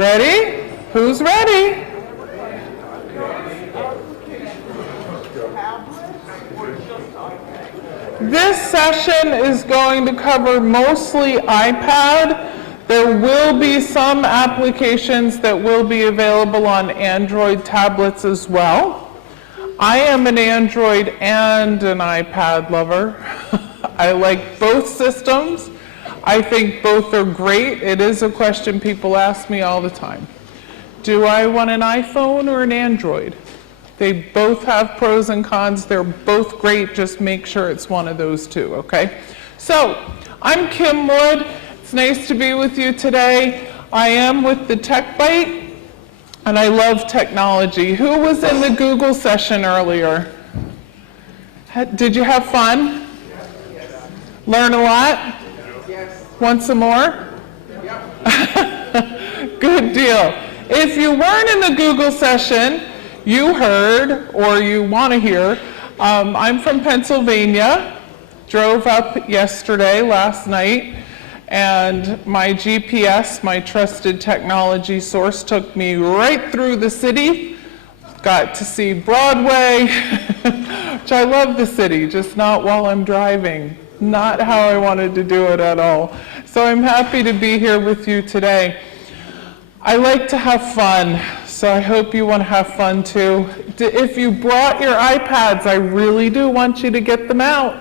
Ready? Who's ready? This session is going to cover mostly iPad. There will be some applications that will be available on Android tablets as well. I am an Android and an iPad lover. I like both systems. I think both are great. It is a question people ask me all the time. Do I want an iPhone or an Android? They both have pros and cons. They're both great. Just make sure it's one of those two, okay? So, I'm Kim Wood. It's nice to be with you today. I am with the Tech Byte, and I love technology. Who was in the Google session earlier? Did you have fun? Yes. Learn a lot? Yes. Want some more? Yep. Good deal. If you weren't in the Google session, you heard, or you want to hear, I'm from Pennsylvania, drove up yesterday, last night, and my GPS, my trusted technology source, took me right through the city. Got to see Broadway, which I love the city, just not while I'm driving. Not how I wanted to do it at all. So I'm happy to be here with you today. I like to have fun, so I hope you want to have fun too. If you brought your iPads, I really do want you to get them out.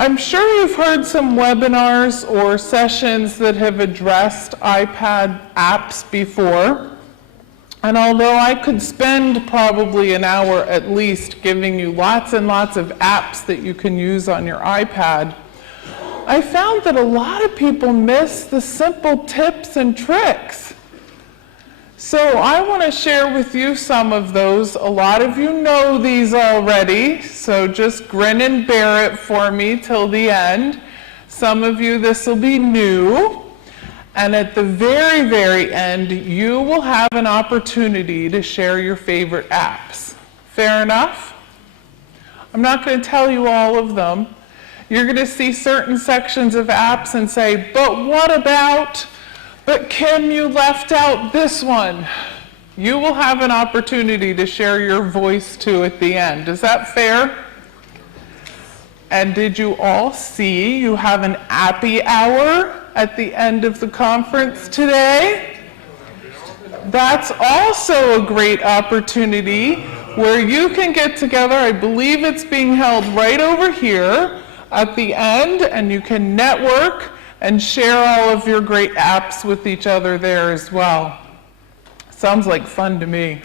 I'm sure you've heard some webinars or sessions that have addressed iPad apps before. And although I could spend probably an hour at least giving you lots and lots of apps that you can use on your iPad, I found that a lot of people miss the simple tips and tricks. So I want to share with you some of those. A lot of you know these already, so just grin and bear it for me till the end. Some of you, this will be new. And at the very, very end, you will have an opportunity to share your favorite apps. Fair enough? I'm not going to tell you all of them. You're going to see certain sections of apps and say, but what about, but Kim, you left out this one. You will have an opportunity to share your voice too at the end. Is that fair? And did you all see you have an appy hour at the end of the conference today? That's also a great opportunity where you can get together. I believe it's being held right over here at the end, and you can network and share all of your great apps with each other there as well. Sounds like fun to me.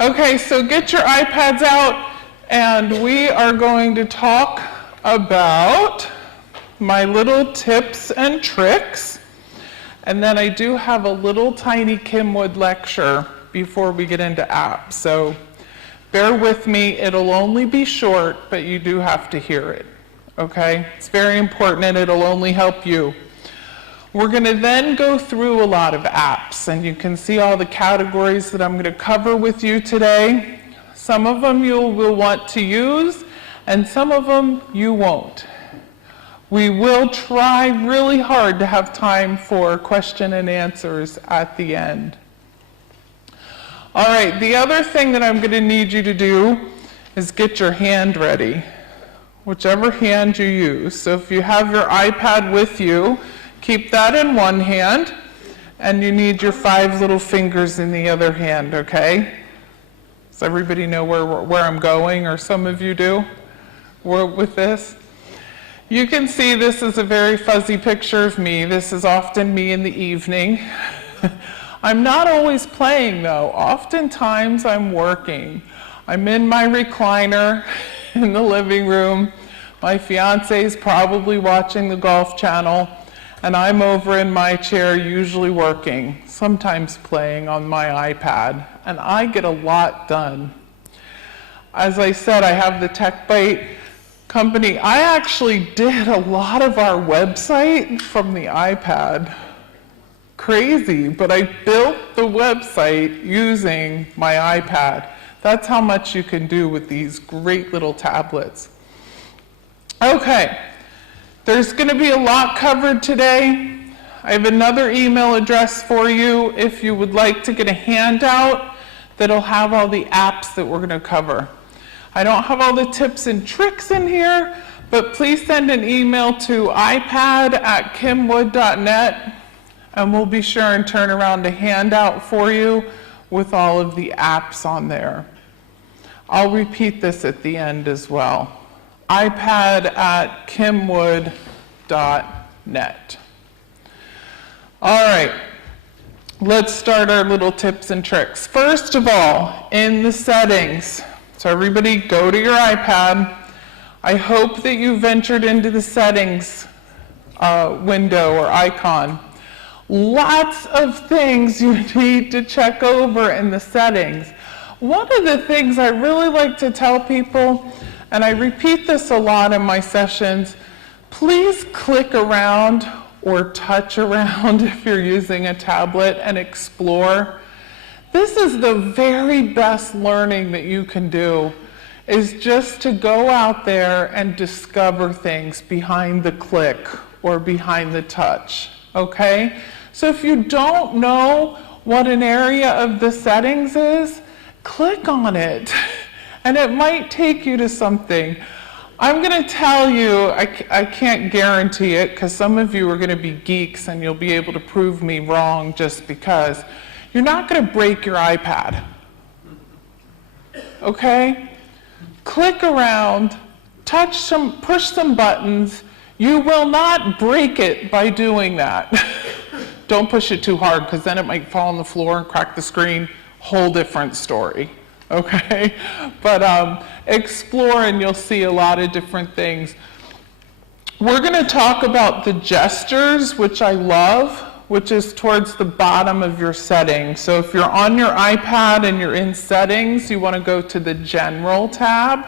Okay, so get your iPads out, and we are going to talk about my little tips and tricks. And then I do have a little tiny Kim Wood lecture before we get into apps. So bear with me, it'll only be short, but you do have to hear it. Okay? It's very important and it'll only help you. We're going to then go through a lot of apps, and you can see all the categories that I'm going to cover with you today. Some of them you will want to use, and some of them you won't. We will try really hard to have time for question and answers at the end. All right, the other thing that I'm going to need you to do is get your hand ready, whichever hand you use. So if you have your iPad with you, keep that in one hand, and you need your 5 little fingers in the other hand, okay? Does everybody know where I'm going, or some of you do, with this? You can see this is a very fuzzy picture of me. This is often me in the evening. I'm not always playing, though. Oftentimes I'm working. I'm in my recliner in the living room. My fiance is probably watching the Golf Channel, and I'm over in my chair, usually working, sometimes playing on my iPad, and I get a lot done. As I said, I have the Tech Byte company. I actually did a lot of our website from the iPad. Crazy, but I built the website using my iPad. That's how much you can do with these great little tablets. Okay, there's going to be a lot covered today. I have another email address for you if you would like to get a handout that'll have all the apps that we're going to cover. I don't have all the tips and tricks in here, but please send an email to ipad@kimwood.net, and we'll be sure and turn around a handout for you with all of the apps on there. I'll repeat this at the end as well. ipad@kimwood.net. All right, let's start our little tips and tricks. First of all, in the settings, so everybody go to your iPad. I hope that you ventured into the settings window or icon. Lots of things you need to check over in the settings. One of the things I really like to tell people, and I repeat this a lot in my sessions, please click around or touch around if you're using a tablet and explore. This is the very best learning that you can do, is just to go out there and discover things behind the click or behind the touch, okay? So if you don't know what an area of the settings is, click on it, and it might take you to something. I'm going to tell you, I can't guarantee it, because some of you are going to be geeks and you'll be able to prove me wrong just because. You're not going to break your iPad, okay? Click around, push some buttons. You will not break it by doing that. Don't push it too hard, because then it might fall on the floor and crack the screen. Whole different story, okay? But explore and you'll see a lot of different things. We're going to talk about the gestures, which I love, which is towards the bottom of your settings. So if you're on your iPad and you're in settings, you want to go to the General tab,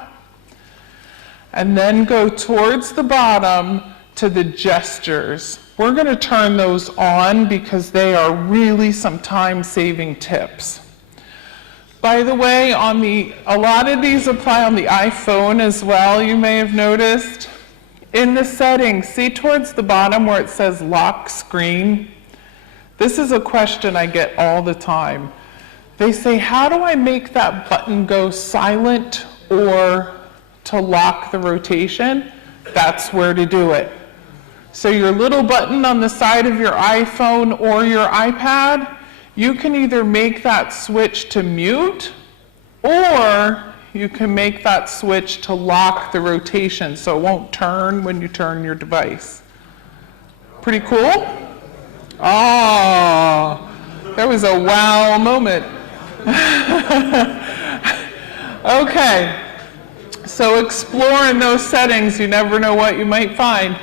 and then go towards the bottom to the gestures. We're going to turn those on because they are really some time-saving tips. By the way, a lot of these apply on the iPhone as well, you may have noticed. In the settings, see towards the bottom where it says lock screen? This is a question I get all the time. They say, how do I make that button go silent or to lock the rotation? That's where to do it. So your little button on the side of your iPhone or your iPad, you can either make that switch to mute, or you can make that switch to lock the rotation so it won't turn when you turn your device. Pretty cool? Oh, there was a wow moment. Okay, so explore in those settings. You never know what you might find.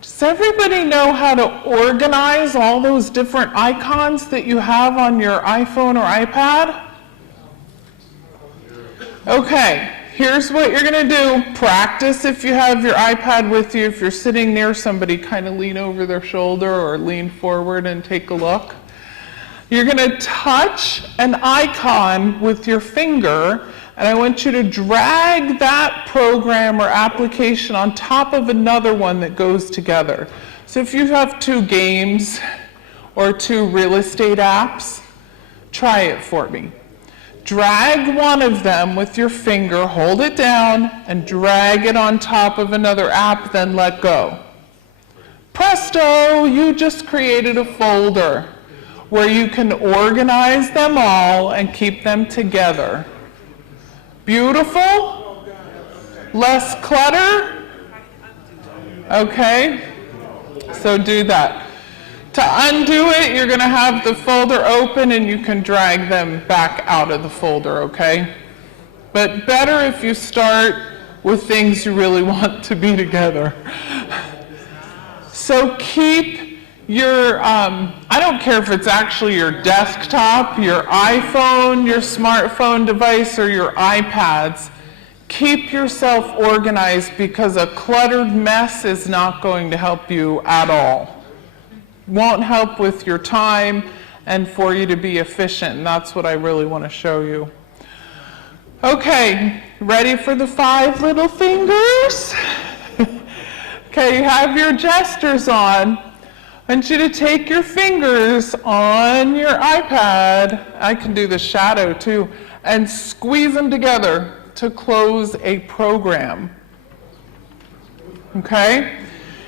Does everybody know how to organize all those different icons that you have on your iPhone or iPad? Okay, here's what you're going to do. Practice if you have your iPad with you. If you're sitting near somebody, kind of lean over their shoulder or lean forward and take a look. You're going to touch an icon with your finger, and I want you to drag that program or application on top of another one that goes together. So if you have 2 games or 2 real estate apps, try it for me. Drag one of them with your finger, hold it down, and drag it on top of another app, then let go. Presto, you just created a folder where you can organize them all and keep them together. Beautiful? Less clutter? Okay, so do that. To undo it, you're going to have the folder open and you can drag them back out of the folder, okay? But better if you start with things you really want to be together. So keep your, I don't care if it's actually your desktop, your iPhone, your smartphone device, or your iPads. Keep yourself organized, because a cluttered mess is not going to help you at all. Won't help with your time and for you to be efficient, and that's what I really want to show you. Okay, ready for the 5 little fingers? Okay, you have your gestures on. I want you to take your fingers on your iPad, I can do the shadow too, and squeeze them together to close a program. Okay?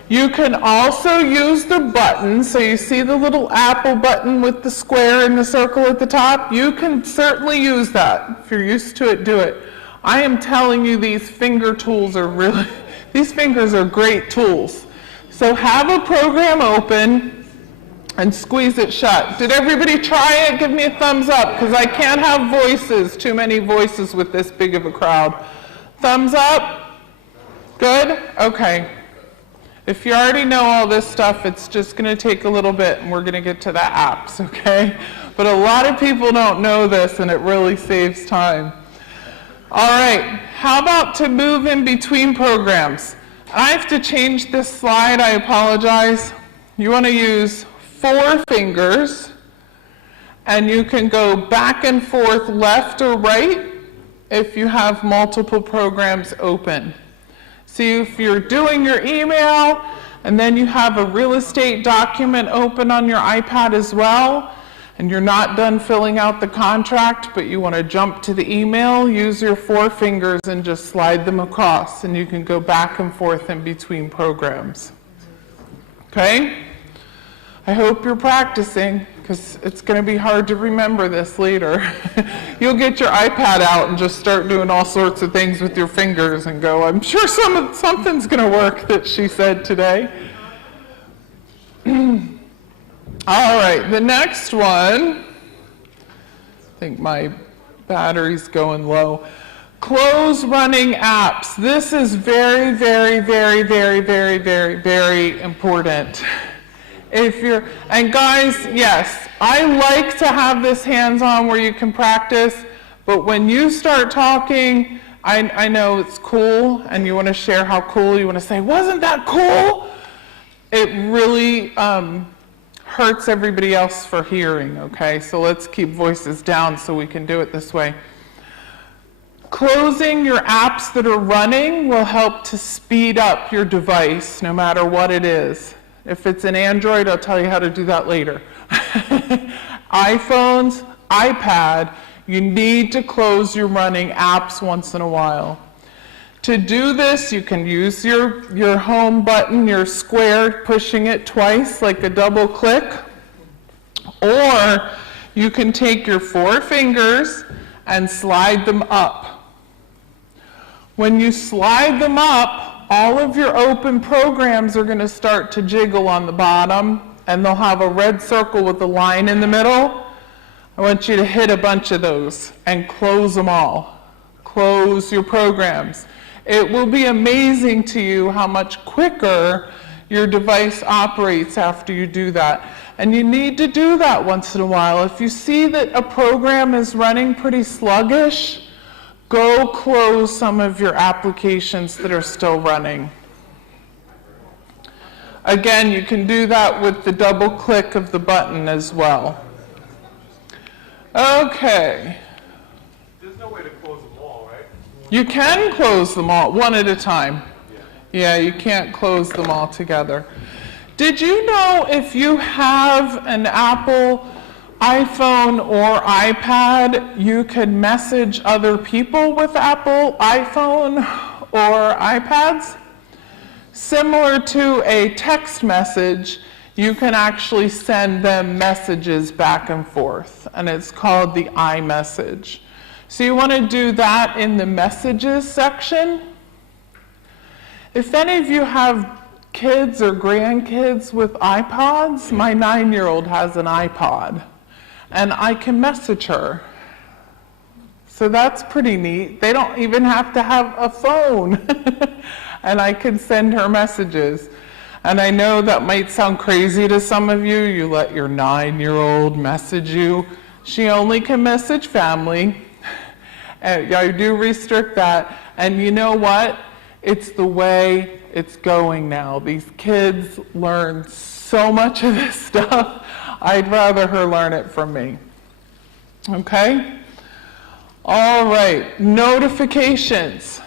You can also use the button, so you see the little Apple button with the square and the circle at the top? You can certainly use that. If you're used to it, do it. I am telling you, these finger tools are really, these fingers are great tools. So have a program open and squeeze it shut. Did everybody try it? Give me a thumbs up, because I can't have voices, too many voices with this big of a crowd. Thumbs up? Good? Okay. If you already know all this stuff, it's just going to take a little bit, and we're going to get to the apps, okay? But a lot of people don't know this, and it really saves time. All right, how about to move in between programs? I have to change this slide, I apologize. You want to use 4 fingers, and you can go back and forth left or right if you have multiple programs open. See, if you're doing your email and then you have a real estate document open on your iPad as well, and you're not done filling out the contract, but you want to jump to the email, use your 4 fingers and just slide them across, and you can go back and forth in between programs. Okay? I hope you're practicing, because it's going to be hard to remember this later. You'll get your iPad out and just start doing all sorts of things with your fingers and go, I'm sure something's going to work that she said today. All right, the next one, I think my battery's going low. Close running apps. This is very, very, very, very, very, very, very important. And guys, yes, I like to have this hands-on where you can practice, but when you start talking, I know it's cool, and you want to share how cool, you want to say, wasn't that cool? It really hurts everybody else for hearing, okay? So let's keep voices down so we can do it this way. Closing your apps that are running will help to speed up your device, no matter what it is. If it's an Android, I'll tell you how to do that later. iPhones, iPad, you need to close your running apps once in a while. To do this, you can use your home button, your square, pushing it twice like a double click, or you can take your 4 fingers and slide them up. When you slide them up, all of your open programs are going to start to jiggle on the bottom, and they'll have a red circle with a line in the middle. I want you to hit a bunch of those and close them all. Close your programs. It will be amazing to you how much quicker your device operates after you do that. And you need to do that once in a while. If you see that a program is running pretty sluggish, go close some of your applications that are still running. Again, you can do that with the double click of the button as well. Okay. There's no way to close them all, right? You can close them all, one at a time. Yeah, you can't close them all together. Did you know if you have an Apple iPhone or iPad, you can message other people with Apple iPhone or iPads? Similar to a text message, you can actually send them messages back and forth, and it's called the iMessage. So you want to do that in the messages section. If any of you have kids or grandkids with iPods, my 9-year-old has an iPod, and I can message her. So that's pretty neat. They don't even have to have a phone, and I can send her messages. And I know that might sound crazy to some of you. You let your 9-year-old message you. She only can message family. I do restrict that. And you know what? It's the way it's going now. These kids learn so much of this stuff. I'd rather her learn it from me. Okay? All right, notifications.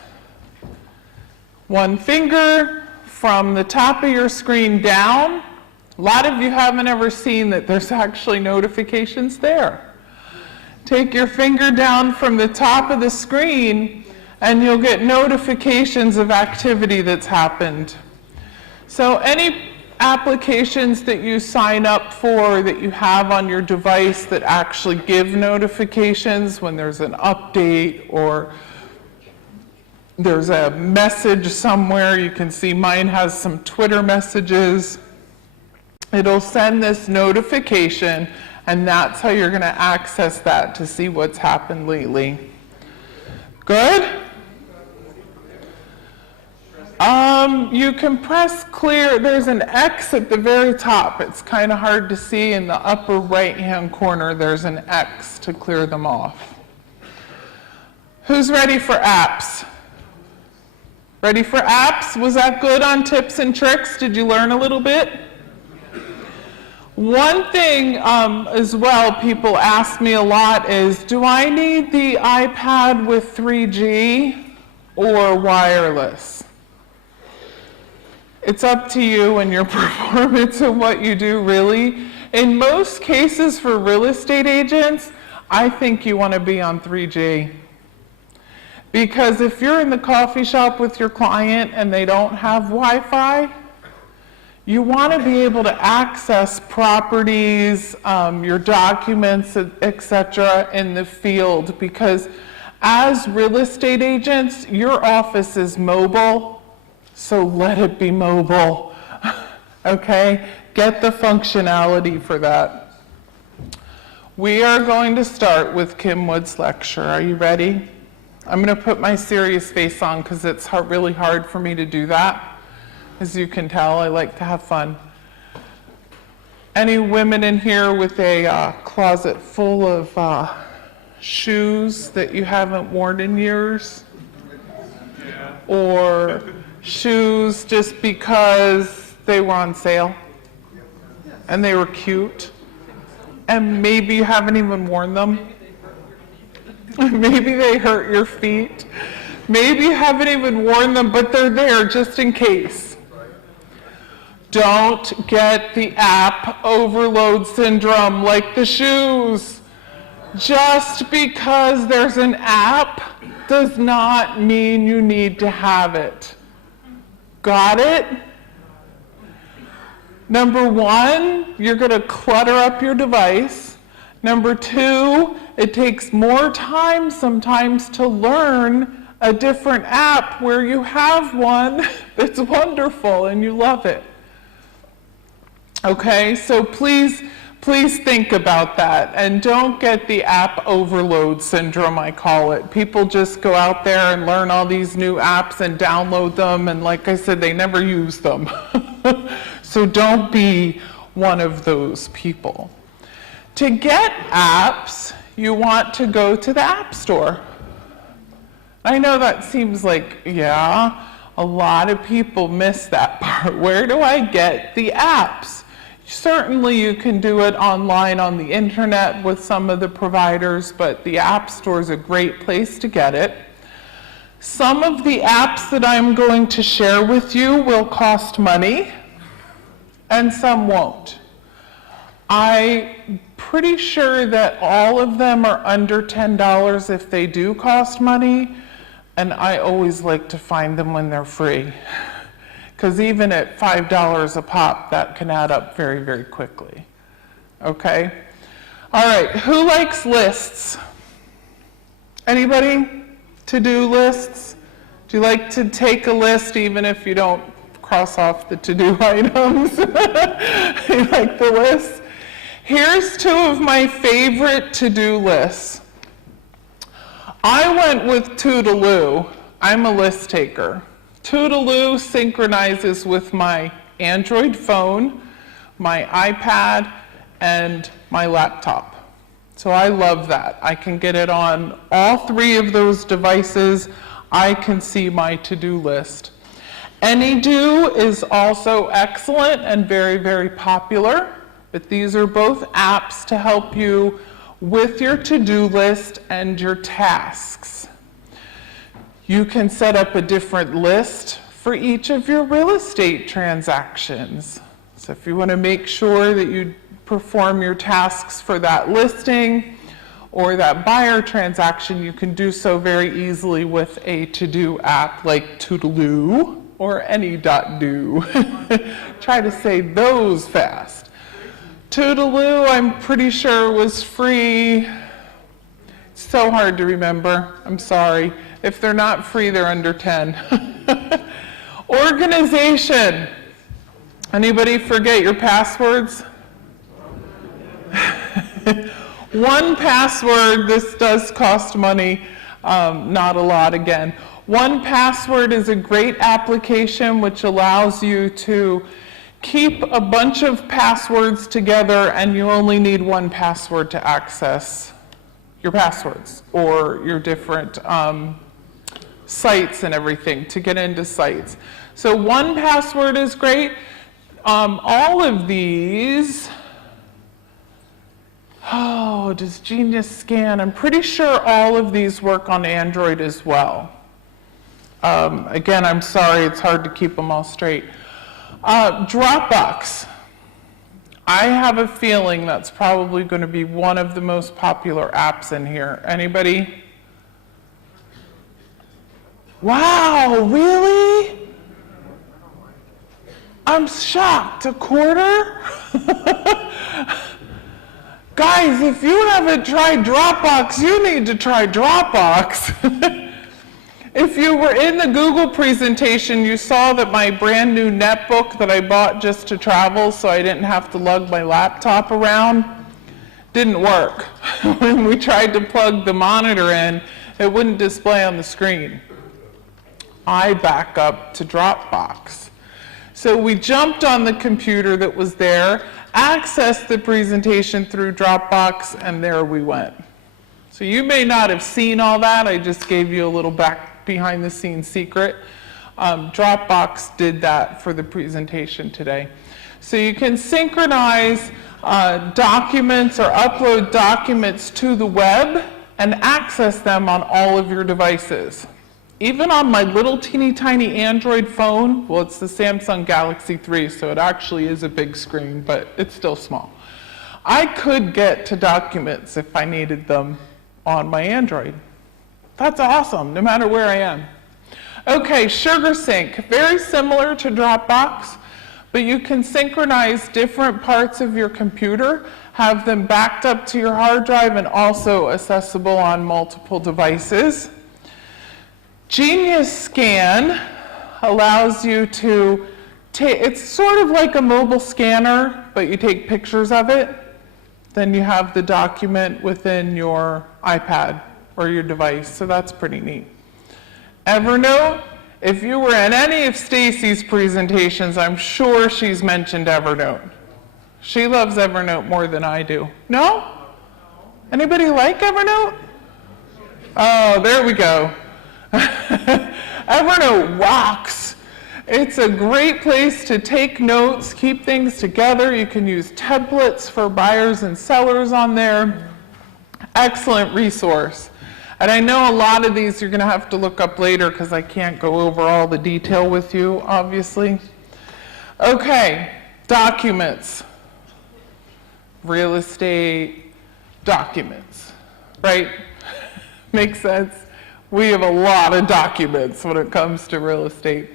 One finger from the top of your screen down A lot of you haven't ever seen that there's actually notifications there. Take your finger down from the top of the screen and you'll get notifications of activity that's happened. So any applications that you sign up for that you have on your device that actually give notifications when there's an update or there's a message somewhere, you can see mine has some Twitter messages. It'll send this notification, and that's how you're going to access that to see what's happened lately. Good? You can press clear. There's an X at the very top. It's kind of hard to see. In the upper right-hand corner, there's an X to clear them off. Who's ready for apps? Ready for apps? Was that good on tips and tricks? Did you learn a little bit? One thing as well people ask me a lot is, do I need the iPad with 3G or wireless? It's up to you and your performance and what you do, really. In most cases for real estate agents, I think you want to be on 3G. Because if you're in the coffee shop with your client and they don't have Wi-Fi, you want to be able to access properties, your documents, etc. in the field, because as real estate agents, your office is mobile, so let it be mobile, okay? Get the functionality for that. We are going to start with Kim Wood's lecture. Are you ready? I'm going to put my serious face on because it's really hard for me to do that. As you can tell, I like to have fun. Any women in here with a closet full of shoes that you haven't worn in years? Yeah. Or shoes just because they were on sale and they were cute and maybe you haven't even worn them? Maybe they hurt your feet. Maybe you haven't even worn them, but they're there just in case. Don't get the app overload syndrome like the shoes. Just because there's an app does not mean you need to have it. Got it? Number one, you're going to clutter up your device. Number two, it takes more time sometimes to learn a different app where you have one that's wonderful and you love it. Okay, so please think about that and don't get the app overload syndrome, I call it. People just go out there and learn all these new apps and download them, and like I said, they never use them. So don't be one of those people. To get apps, you want to go to the App Store. I know that seems like, yeah, a lot of people miss that part. Where do I get the apps? Certainly you can do it online on the internet with some of the providers, but the App Store is a great place to get it. Some of the apps that I'm going to share with you will cost money, and some won't. I'm pretty sure that all of them are under $10 if they do cost money, and I always like to find them when they're free. Because even at $5 a pop, that can add up very, very quickly. Okay? All right, who likes lists? Anybody? To-do lists? Do you like to take a list even if you don't cross off the to-do items? You like the list? Here's two of my favorite to-do lists. I went with Toodaloo. I'm a list taker. Toodaloo synchronizes with my Android phone, my iPad, and my laptop. So I love that. I can get it on all three of those devices. I can see my to-do list. AnyDo is also excellent and very, very popular, but these are both apps to help you with your to-do list and your tasks. You can set up a different list for each of your real estate transactions. So if you want to make sure that you perform your tasks for that listing or that buyer transaction, you can do so very easily with a to-do app like Toodaloo or any.do. Try to say those fast. Toodaloo, I'm pretty sure was free. It's so hard to remember. I'm sorry. If they're not free, they're under 10. Organization. Anybody forget your passwords? 1Password, this does cost money, not a lot again. 1Password is a great application which allows you to keep a bunch of passwords together, and you only need 1Password to access your passwords or your different sites and everything to get into sites. So 1Password is great. All of these, does Genius Scan? I'm pretty sure all of these work on Android as well. Again, I'm sorry, it's hard to keep them all straight. Dropbox. I have a feeling that's probably going to be one of the most popular apps in here. Anybody? Wow, really? I'm shocked. A quarter? Guys, if you haven't tried Dropbox, you need to try Dropbox. If you were in the Google presentation, you saw that my brand new netbook that I bought just to travel so I didn't have to lug my laptop around didn't work. When we tried to plug the monitor in, it wouldn't display on the screen. I back up to Dropbox. So we jumped on the computer that was there, accessed the presentation through Dropbox, and there we went. So you may not have seen all that. I just gave you a little behind the scenes secret. Dropbox did that for the presentation today. So you can synchronize documents or upload documents to the web and access them on all of your devices. Even on my little teeny tiny Android phone, well, it's the Samsung Galaxy 3, so it actually is a big screen, but it's still small. I could get to documents if I needed them on my Android. That's awesome, no matter where I am. Okay, SugarSync, very similar to Dropbox, but you can synchronize different parts of your computer, have them backed up to your hard drive, and also accessible on multiple devices. Genius Scan allows you to take, it's sort of like a mobile scanner, but you take pictures of it. Then you have the document within your iPad or your device, so that's pretty neat. Evernote, if you were in any of Stacy's presentations, I'm sure she's mentioned Evernote. She loves Evernote more than I do. No? Anybody like Evernote? Oh, there we go. Evernote rocks. It's a great place to take notes, keep things together. You can use templates for buyers and sellers on there. Excellent resource. And I know a lot of these you're going to have to look up later because I can't go over all the detail with you, obviously. Okay, documents. Real estate documents, right? Makes sense? We have a lot of documents when it comes to real estate.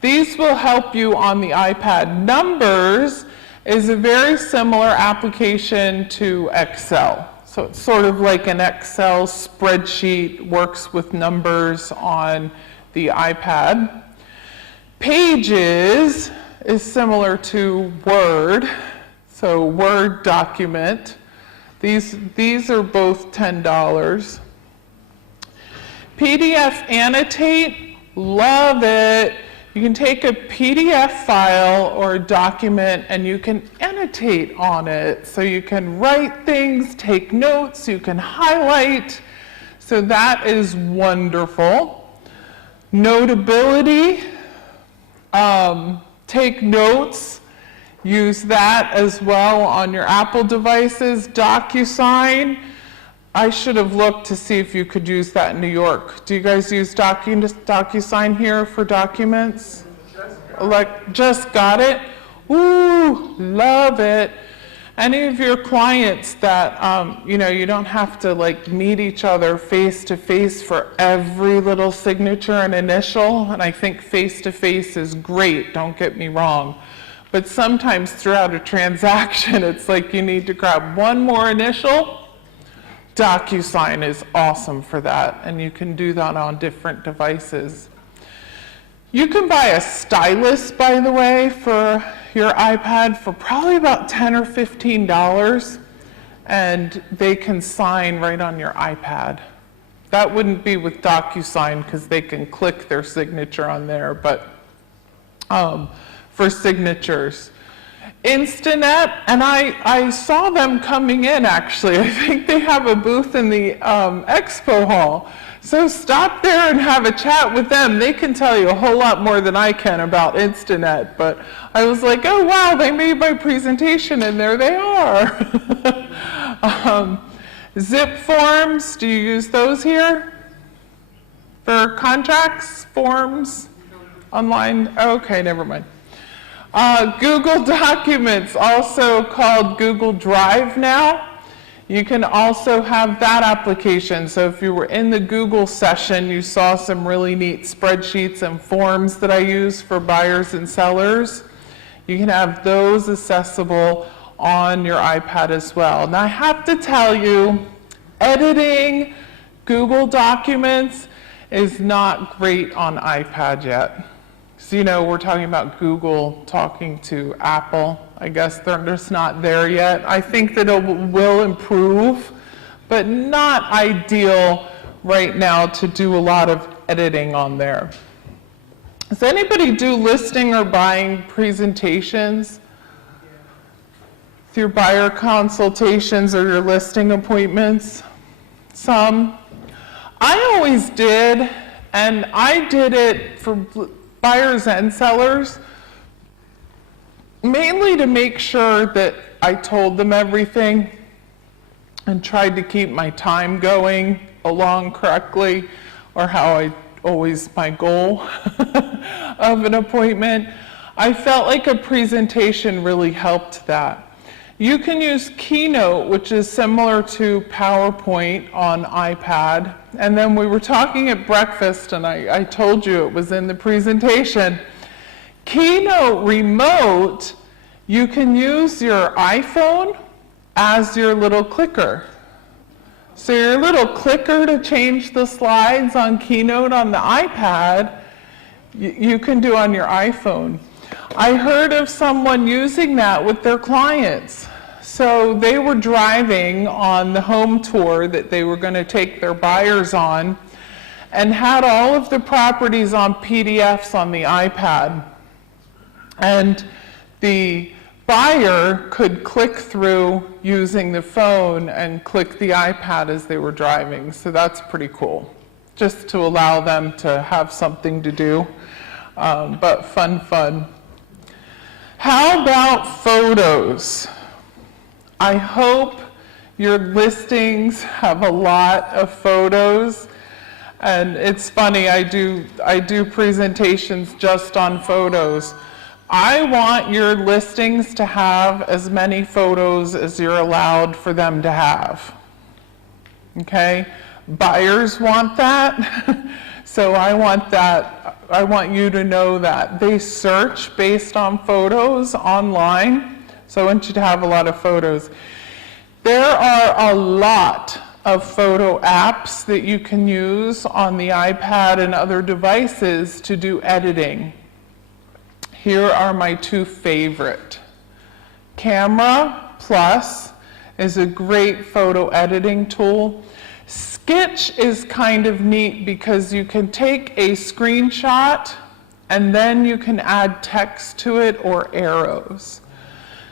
These will help you on the iPad. Numbers is a very similar application to Excel. So it's sort of like an Excel spreadsheet, works with numbers on the iPad. Pages is similar to Word. So Word document. These are both $10. PDF Annotate, love it. You can take a PDF file or a document and you can annotate on it. So you can write things, take notes, you can highlight. So that is wonderful. Notability, take notes, use that as well on your Apple devices. DocuSign, I should have looked to see if you could use that in New York. Do you guys use DocuSign here for documents? Just got it. Ooh, love it. Any of your clients that, you don't have to like meet each other face to face for every little signature and initial, and I think face to face is great, don't get me wrong. But sometimes throughout a transaction, it's like you need to grab one more initial. DocuSign is awesome for that, and you can do that on different devices. You can buy a stylus, by the way, for your iPad for probably about $10 or $15, and they can sign right on your iPad. That wouldn't be with DocuSign because they can click their signature on there, but for signatures. Instanet, and I saw them coming in actually. I think they have a booth in the expo hall. So stop there and have a chat with them. They can tell you a whole lot more than I can about Instanet, but I was like, oh wow, they made my presentation and there they are. Zip forms, do you use those here? For contracts, forms, online? Okay, never mind. Google Documents, also called Google Drive now. You can also have that application. So if you were in the Google session, you saw some really neat spreadsheets and forms that I use for buyers and sellers. You can have those accessible on your iPad as well. Now I have to tell you, editing Google Documents is not great on iPad yet. So, we're talking about Google talking to Apple. I guess they're just not there yet. I think that it will improve, but not ideal right now to do a lot of editing on there. Does anybody do listing or buying presentations through buyer consultations or your listing appointments? Some. I always did, and I did it for buyers and sellers, mainly to make sure that I told them everything and tried to keep my time going along correctly, or how my goal of an appointment. I felt like a presentation really helped that. You can use Keynote, which is similar to PowerPoint on iPad. And then we were talking at breakfast, and I told you it was in the presentation. Keynote Remote, you can use your iPhone as your little clicker. So your little clicker to change the slides on Keynote on the iPad, you can do on your iPhone. I heard of someone using that with their clients. So they were driving on the home tour that they were going to take their buyers on, and had all of the properties on PDFs on the iPad. And the buyer could click through using the phone and click the iPad as they were driving. So that's pretty cool, just to allow them to have something to do, but fun. How about photos? I hope your listings have a lot of photos. And it's funny, I do presentations just on photos. I want your listings to have as many photos as you're allowed for them to have. Okay? Buyers want that. So I want that. I want you to know that. They search based on photos online. So I want you to have a lot of photos. There are a lot of photo apps that you can use on the iPad and other devices to do editing. Here are my two favorite. Camera Plus is a great photo editing tool. Sketch is kind of neat because you can take a screenshot and then you can add text to it or arrows.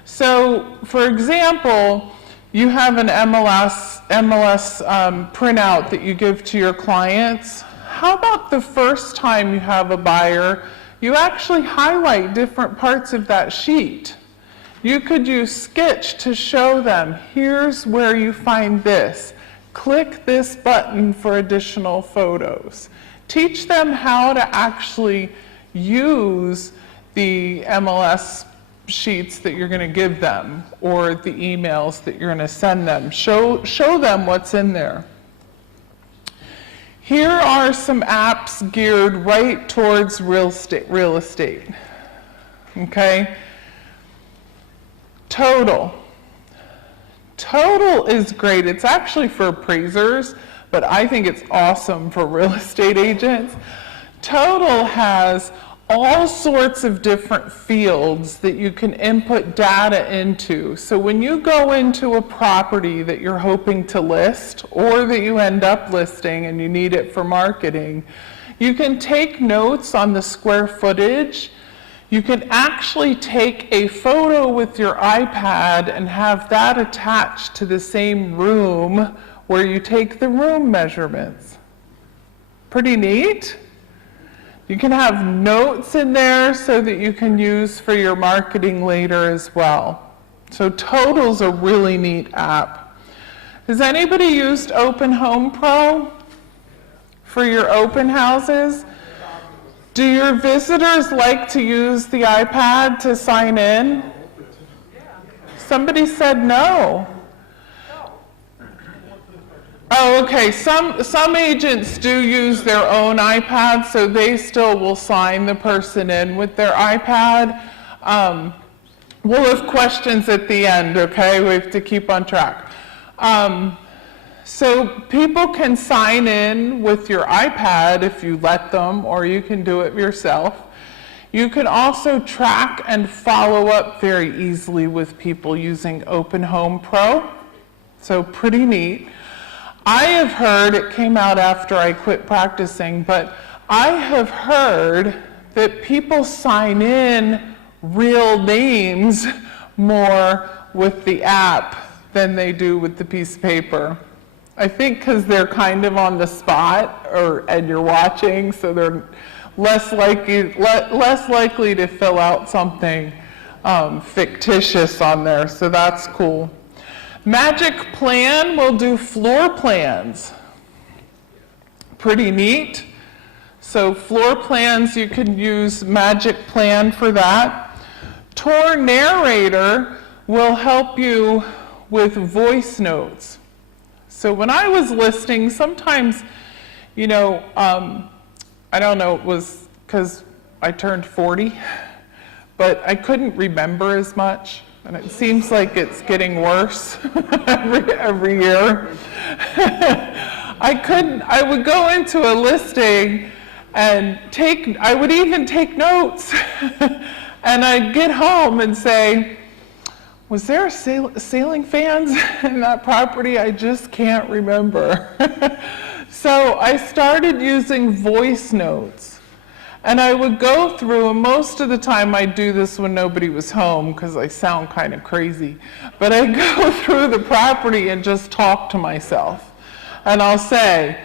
So, for example, you have an MLS printout that you give to your clients. How about the first time you have a buyer, you actually highlight different parts of that sheet? You could use Sketch to show them, here's where you find this. Click this button for additional photos. Teach them how to actually use the MLS sheets that you're going to give them or the emails that you're going to send them. Show them what's in there. Here are some apps geared right towards real estate. Okay? Total. Total is great. It's actually for appraisers, but I think it's awesome for real estate agents. Total has all sorts of different fields that you can input data into. So when you go into a property that you're hoping to list or that you end up listing and you need it for marketing, you can take notes on the square footage. You can actually take a photo with your iPad and have that attached to the same room where you take the room measurements. Pretty neat. You can have notes in there so that you can use for your marketing later as well. So Total's a really neat app. Has anybody used Open Home Pro for your open houses? Do your visitors like to use the iPad to sign in? Somebody said no. Oh, okay. Some agents do use their own iPad, so they still will sign the person in with their iPad. We'll have questions at the end, okay? We have to keep on track. So people can sign in with your iPad if you let them, or you can do it yourself. You can also track and follow up very easily with people using Open Home Pro. So pretty neat. I have heard, it came out after I quit practicing, but I have heard that people sign in real names more with the app than they do with the piece of paper. I think because they're kind of on the spot and you're watching, so they're less likely to fill out something fictitious on there, so that's cool. Magic Plan will do floor plans. Pretty neat. So floor plans, you can use Magic Plan for that. Tour Narrator will help you with voice notes. So when I was listing, sometimes, I don't know, it was because I turned 40, but I couldn't remember as much. And it seems like it's getting worse every year. I would go into a listing and I would even take notes. And I'd get home and say, was there ceiling fans in that property? I just can't remember. So I started using voice notes. And I would go through, and most of the time I'd do this when nobody was home because I sound kind of crazy. But I'd go through the property and just talk to myself. And I'll say,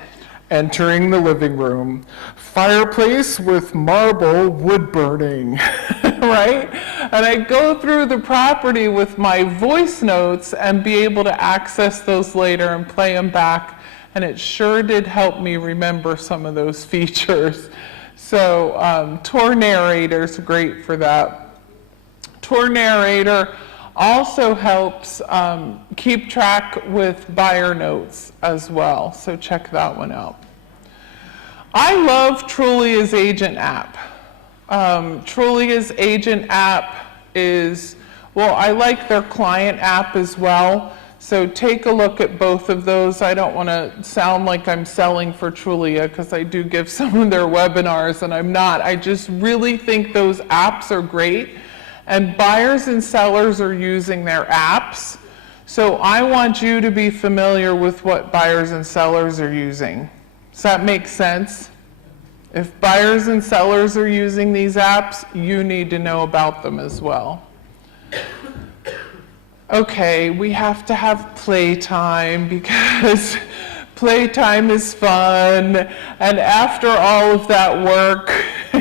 entering the living room, fireplace with marble wood burning, right? And I'd go through the property with my voice notes and be able to access those later and play them back. And it sure did help me remember some of those features. So Tour Narrator's great for that. Tour Narrator also helps keep track with buyer notes as well, so check that one out. I love Trulia's Agent app. Trulia's Agent app I like their client app as well. So take a look at both of those. I don't want to sound like I'm selling for Trulia because I do give some of their webinars and I'm not. I just really think those apps are great and buyers and sellers are using their apps. So I want you to be familiar with what buyers and sellers are using. Does that make sense? If buyers and sellers are using these apps, you need to know about them as well. Okay, we have to have playtime because playtime is fun, and after all of that work,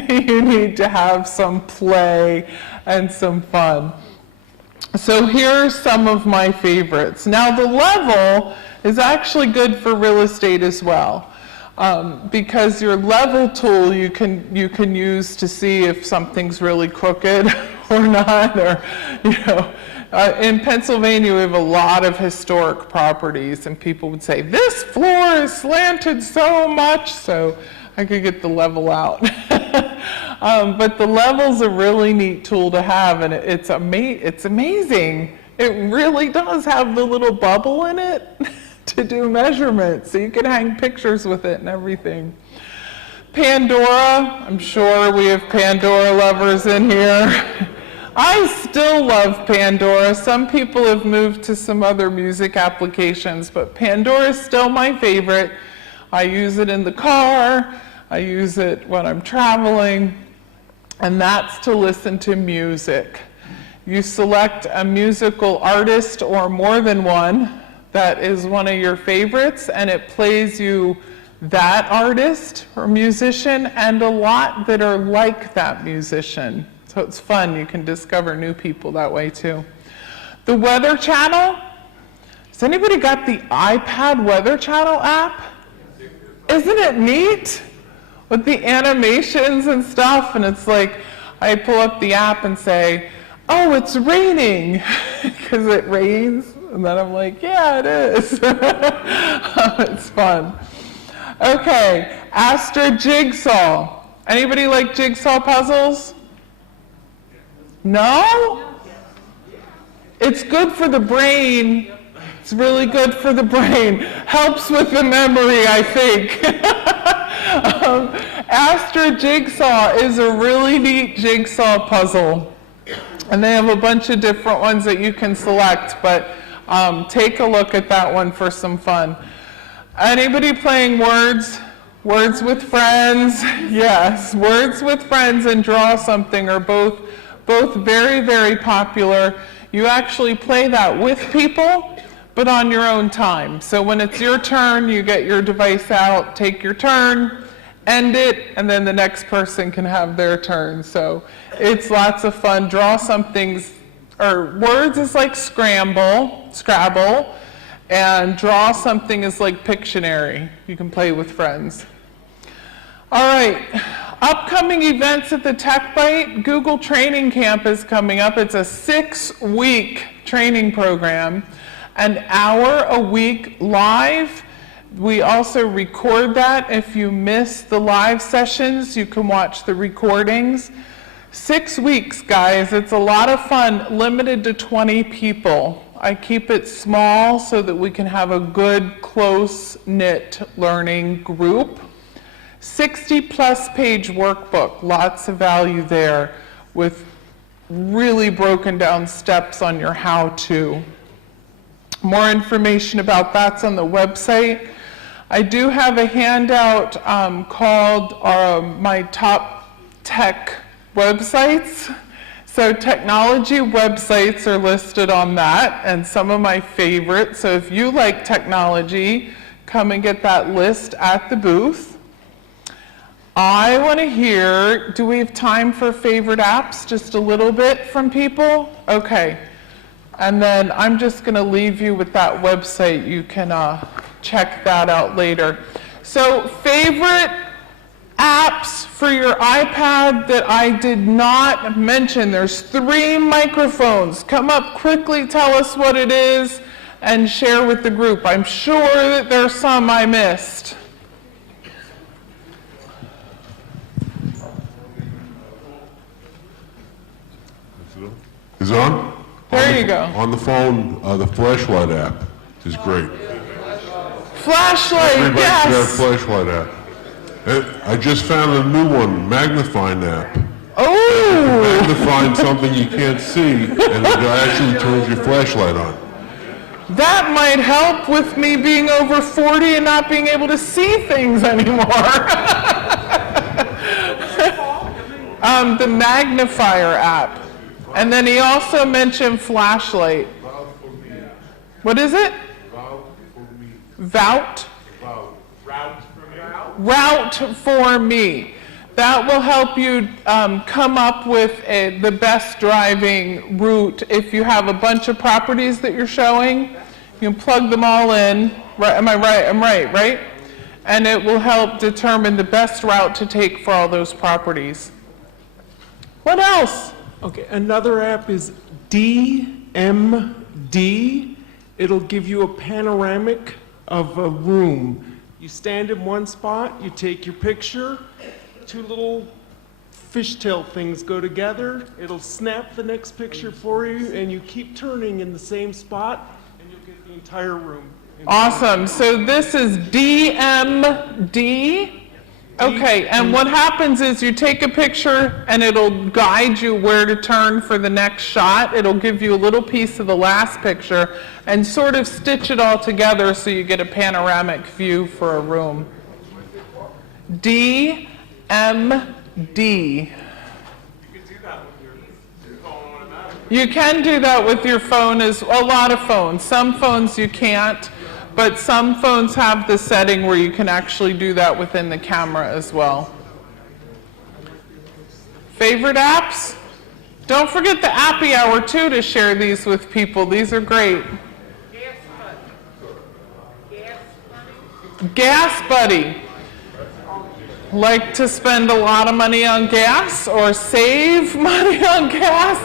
you need to have some play and some fun. So here are some of my favorites. Now the level is actually good for real estate as well. Because your level tool you can use to see if something's really crooked or not, or, in Pennsylvania, we have a lot of historic properties, and people would say, this floor is slanted so much, so I could get the level out. But the level's a really neat tool to have, and it's amazing. It really does have the little bubble in it to do measurements, so you can hang pictures with it and everything. Pandora, I'm sure we have Pandora lovers in here. I still love Pandora. Some people have moved to some other music applications, but Pandora is still my favorite. I use it in the car, I use it when I'm traveling, and that's to listen to music. You select a musical artist or more than one that is one of your favorites, and it plays you that artist or musician and a lot that are like that musician. So it's fun. You can discover new people that way too. The Weather Channel. Has anybody got the iPad Weather Channel app? Isn't it neat? With the animations and stuff, and it's like, I pull up the app and say, oh, it's raining, because it rains, and then I'm like, yeah, it is. It's fun. Okay, Astra Jigsaw. Anybody like jigsaw puzzles? No? It's good for the brain. It's really good for the brain. Helps with the memory, I think. Astra Jigsaw is a really neat jigsaw puzzle. And they have a bunch of different ones that you can select, but take a look at that one for some fun. Anybody playing Words? Words with Friends? Yes, Words with Friends and Draw Something are both very, very popular. You actually play that with people, but on your own time. So when it's your turn, you get your device out, take your turn, end it, and then the next person can have their turn. So it's lots of fun. Draw Something's, or Words is like Scrabble, and Draw Something is like Pictionary. You can play with friends. All right, upcoming events at the Tech Byte. Google Training Camp is coming up. It's a 6-week training program, an hour a week live. We also record that. If you miss the live sessions, you can watch the recordings. 6 weeks, guys. It's a lot of fun, limited to 20 people. I keep it small so that we can have a good, close-knit learning group. 60-plus page workbook, lots of value there with really broken down steps on your how-to. More information about that's on the website. I do have a handout called my top tech websites. So technology websites are listed on that, and some of my favorites. So if you like technology, come and get that list at the booth. I want to hear, do we have time for favorite apps? Just a little bit from people? Okay. And then I'm just going to leave you with that website. You can check that out later. So favorite apps for your iPad that I did not mention. There's 3 microphones. Come up quickly, tell us what it is, and share with the group. I'm sure that there's some I missed. Is it on? There you go. On the phone, the flashlight app is great. Flashlight, Everybody should have yes. flashlight app. I just found a new one, magnifying app. Oh, Magnifying something you can't see, and it actually turns your flashlight on. that might help with me being over 40 and not being able to see things anymore. The magnifier app. And then he also mentioned flashlight. What is it? Vout? Route for me. That will help you come up with the best driving route. If you have a bunch of properties that you're showing, you can plug them all in. Right, am I right? I'm right? And it will help determine the best route to take for all those properties. What else? Okay, another app is DMD. It'll give you a panoramic of a room. You stand in one spot, you take your picture, two little fishtail things go together, it'll snap the next picture for you, and you keep turning in the same spot, and you'll get the entire room. Awesome. So this is DMD. Okay, and what happens is you take a picture and it'll guide you where to turn for the next shot. It'll give you a little piece of the last picture and sort of stitch it all together so you get a panoramic view for a room. DMD. You can do that with your phone, as a lot of phones. Some phones you can't, but some phones have the setting where you can actually do that within the camera as well. Favorite apps? Don't forget the Appy Hour too to share these with people. These are great. Gas Buddy. Like to spend a lot of money on gas or save money on gas?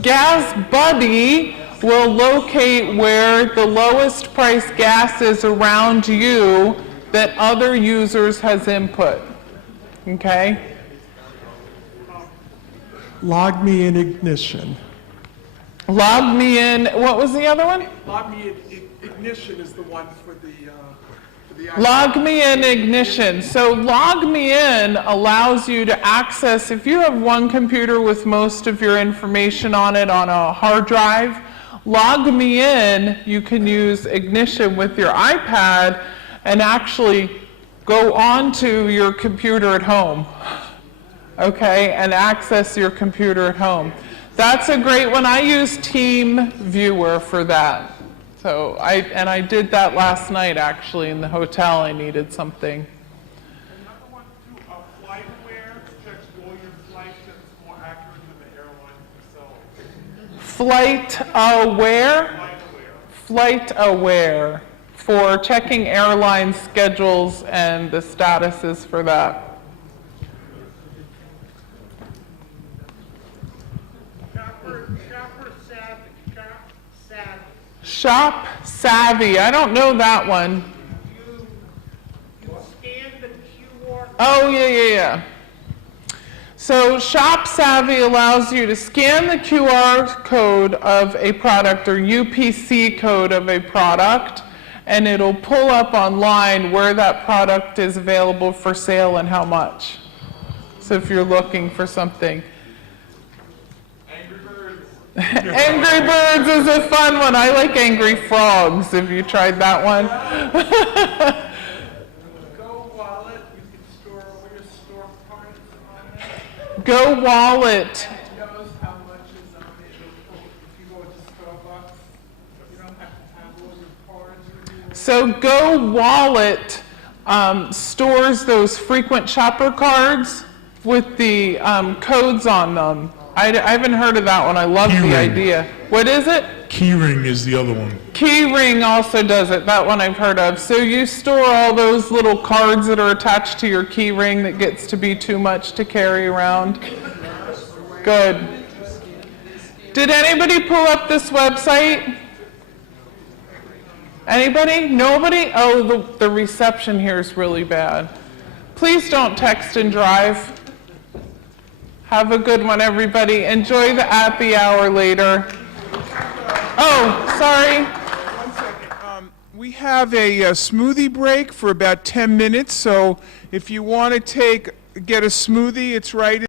Gas Buddy will locate where the lowest price gas is around you that other users has input. Okay? Log Me in Ignition. Log Me In, what was the other one? Log Me in Ignition is the one for the Log Me In Ignition. So Log Me In allows you to access, if you have one computer with most of your information on it on a hard drive, Log Me In, you can use Ignition with your iPad and actually go onto your computer at home, okay, and access your computer at home. That's a great one. I use Team Viewer for that. So I did that last night actually in the hotel. I needed something. Another one too, FlightAware checks all your flights and it's more accurate than the airline themselves. FlightAware for checking airline schedules and the statuses for that. Shop Savvy. I don't know that one. You scan the QR. Oh, yeah. So Shop Savvy allows you to scan the QR code of a product or UPC code of a product, and it'll pull up online where that product is available for sale and how much. So if you're looking for something. Angry Birds is a fun one. I like Angry Frogs. Have you tried that one? Go Wallet, you can store all your store cards on it. Go Wallet. It knows how much is on it. If you go to Starbucks, you don't have to have all your cards with you. So Go Wallet stores those frequent shopper cards with the codes on them. I haven't heard of that one. I love the Keyring. idea. What is it? Keyring is the other one. Keyring also does it. That one I've heard of. So you store all those little cards that are attached to your keyring that gets to be too much to carry around. Good. Did anybody pull up this website? Anybody? Nobody? Oh, the reception here is really bad. Please don't text and drive. Have a good one, everybody. Enjoy the Appy Hour later. Oh, sorry. 1 second. We have a smoothie break for about 10 minutes, so if you want to get a smoothie, it's right